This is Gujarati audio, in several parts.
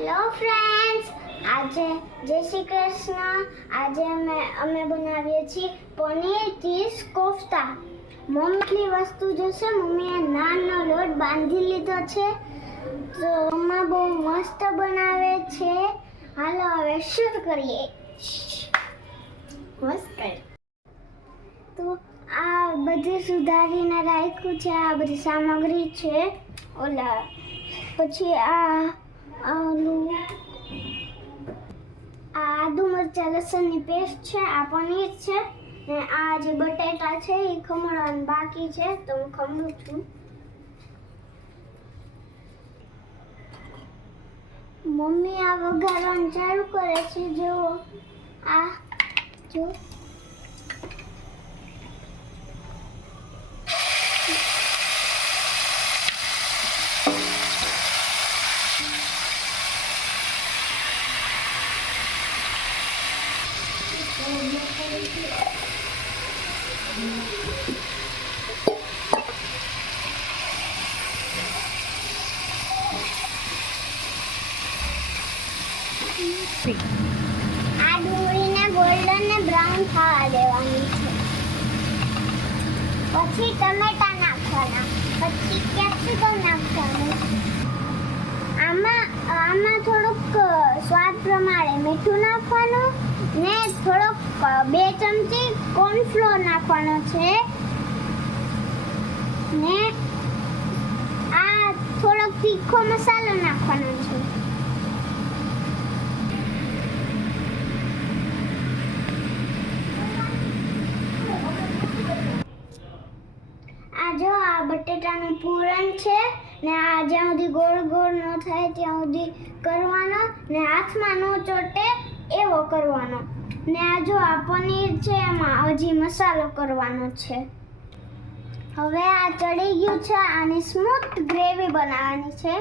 હેલો ફ્રેન્ડ્સ, આજે જય શ્રી કૃષ્ણ. આજે અમે બનાવીએ છીએ પનીર ચીઝ કોફતા. મમ્મીની વસ્તુ જોશે. મમ્મીએ નાનનો લોટ બાંધી લીધો છે, તો મમ્મા બહુ મસ્ત બનાવે છે. હાલો હવે શરૂ કરીએ. મસ્ત. તો આ બધું સુધારીને રાખ્યું છે. આ બધી સામગ્રી છે. ઓલા પછી આદુ મરચાં લસણની પેસ્ટ છે. આ પનીર છે ને આ જે બટેટા છે એ ખમણવાનું બાકી છે, તો હું ખમણું છું. મમ્મી આ વઘારવાનું ચાલુ કરે છે. જો આ ડુંગળીને ગોલ્ડન ને બ્રાઉન થવા દેવાની છે. પછી ટમેટા નાખવાના, પછી કેપ્સિકમ નાખવાનું. આમાં થોડુંક સ્વાદ પ્રમાણે મીઠું નાખવાનું ને થોડોક 2 ચમચી કોર્નફ્લોર નાખવાનો છે ને આ થોડોક તીખો મસાલો નાખવાનો છે. જો આ બટેટાનું પૂરણ છે ને આ જ્યાં સુધી ગોળ ગોળ ન થાય ત્યાં સુધી કરવાનો ને હાથમાં ન ચોટે એવો કરવાનો. ને આ જો આ પનીર છે એમાં હજી મસાલો કરવાનો છે. હવે આ ચડી ગયું છે. આની સ્મૂથ ગ્રેવી બનાવવાની છે.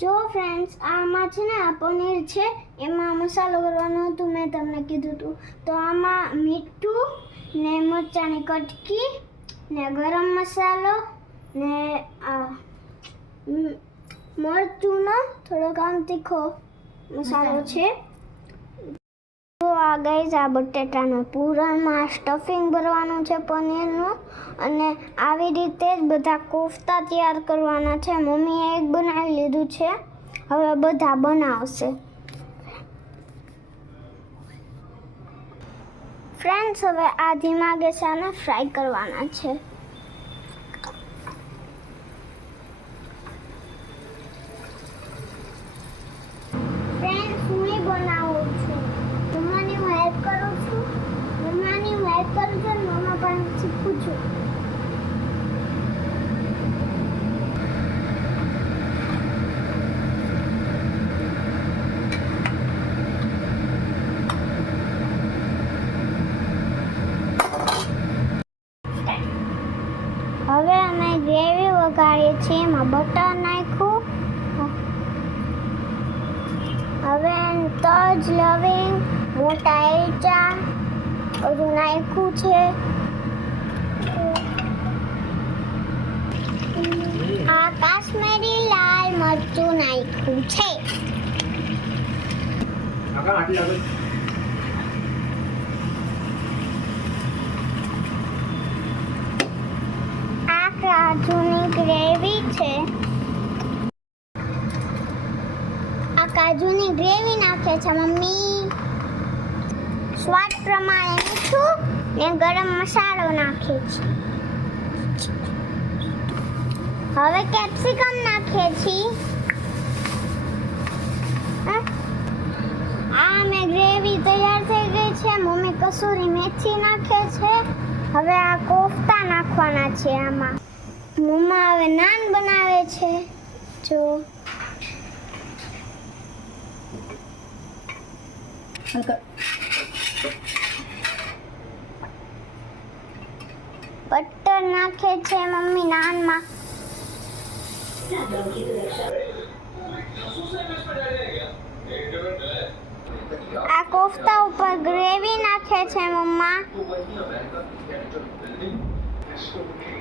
જો ફ્રેન્ડ્સ, આમાં છે ને આ પનીર છે એમાં મસાલો કરવાનો હતું, મેં તમને કીધું હતું. તો આમાં મીઠું ને મરચાંની કટકી ને ગરમ મસાલો ને મરચુંનો થોડોક આમ તીખો મસાલો છે. તો આ ગાઈઝ, આ બટેટાનું પૂરણમાં સ્ટફિંગ ભરવાનું છે પનીરનું, અને આવી રીતે જ બધા કોફતા તૈયાર કરવાના છે. મમ્મીએ એક બનાવી લીધું છે, હવે બધા બનાવશે. ફ્રેન્ડ્સ, હવે આ ધીમા ગેસે આને ફ્રાય કરવાના છે. ફ્રેન્ડ્સ, હું બનાવું છું. મમ્માની હું હેલ્પ કરું છું. મમ્મા પાસે શીખું છું. હવે અમે ગ્રેવી વઘારીએ છીએ. એમાં બટર નાખ્યું. હવે તજ, લવિંગ, મોટા એલચા બધું નાખ્યું છે. આ કાશ્મીરી લાલ મરચું નાખ્યું છે. કાજુની ગ્રેવી છે. આ કાજુની ગ્રેવી નાખે છે મમ્મી. સ્વાદ પ્રમાણે મીઠું ને ગરમ મસાલો નાખે છે. હવે કેપ્સિકમ નાખે છે. આ મેં ગ્રેવી તૈયાર થઈ ગઈ છે. મમ્મી કસૂરી મેથી નાખે છે. હવે આ કોફતા નાખવાના છે આમાં. મમ્મા હવે નાન બનાવે છે. જો બટર નાખે છે મમ્મી નાનમાં. આ કોફતા ઉપર ગ્રેવી નાખે છે મમ્મા.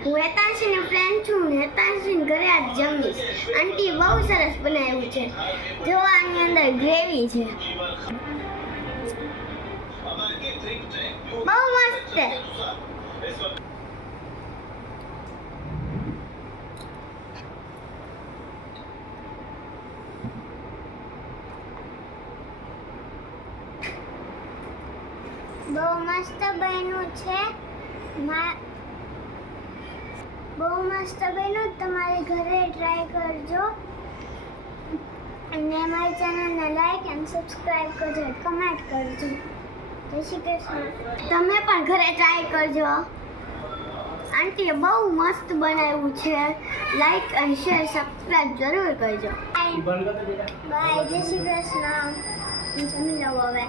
હું હેતાંશીની ફ્રેન્ડ છું. હેતાંશીને ઘરે આજ જમીશ. આંટી બહુ સરસ બનાવ્યું છે. જો આની અંદર ગ્રેવી છે. બહુ મસ્ત છે. બહુ મસ્ત બન્યું છે. બહુ મસ્ત બન્યું. તમારે ઘરે ટ્રાય કરજો અને મારી ચેનલને લાઈક એન્ડ સબસ્ક્રાઇબ કરજો, કમેન્ટ કરજો. જય શ્રી કૃષ્ણ. તમે પણ ઘરે ટ્રાય કરજો. આંટીએ બહુ મસ્ત બનાવ્યું છે. લાઈક અને શેર સબસ્ક્રાઇબ જરૂર કરજો. બાય. જય શ્રી કૃષ્ણ. જમી લઉં હવે.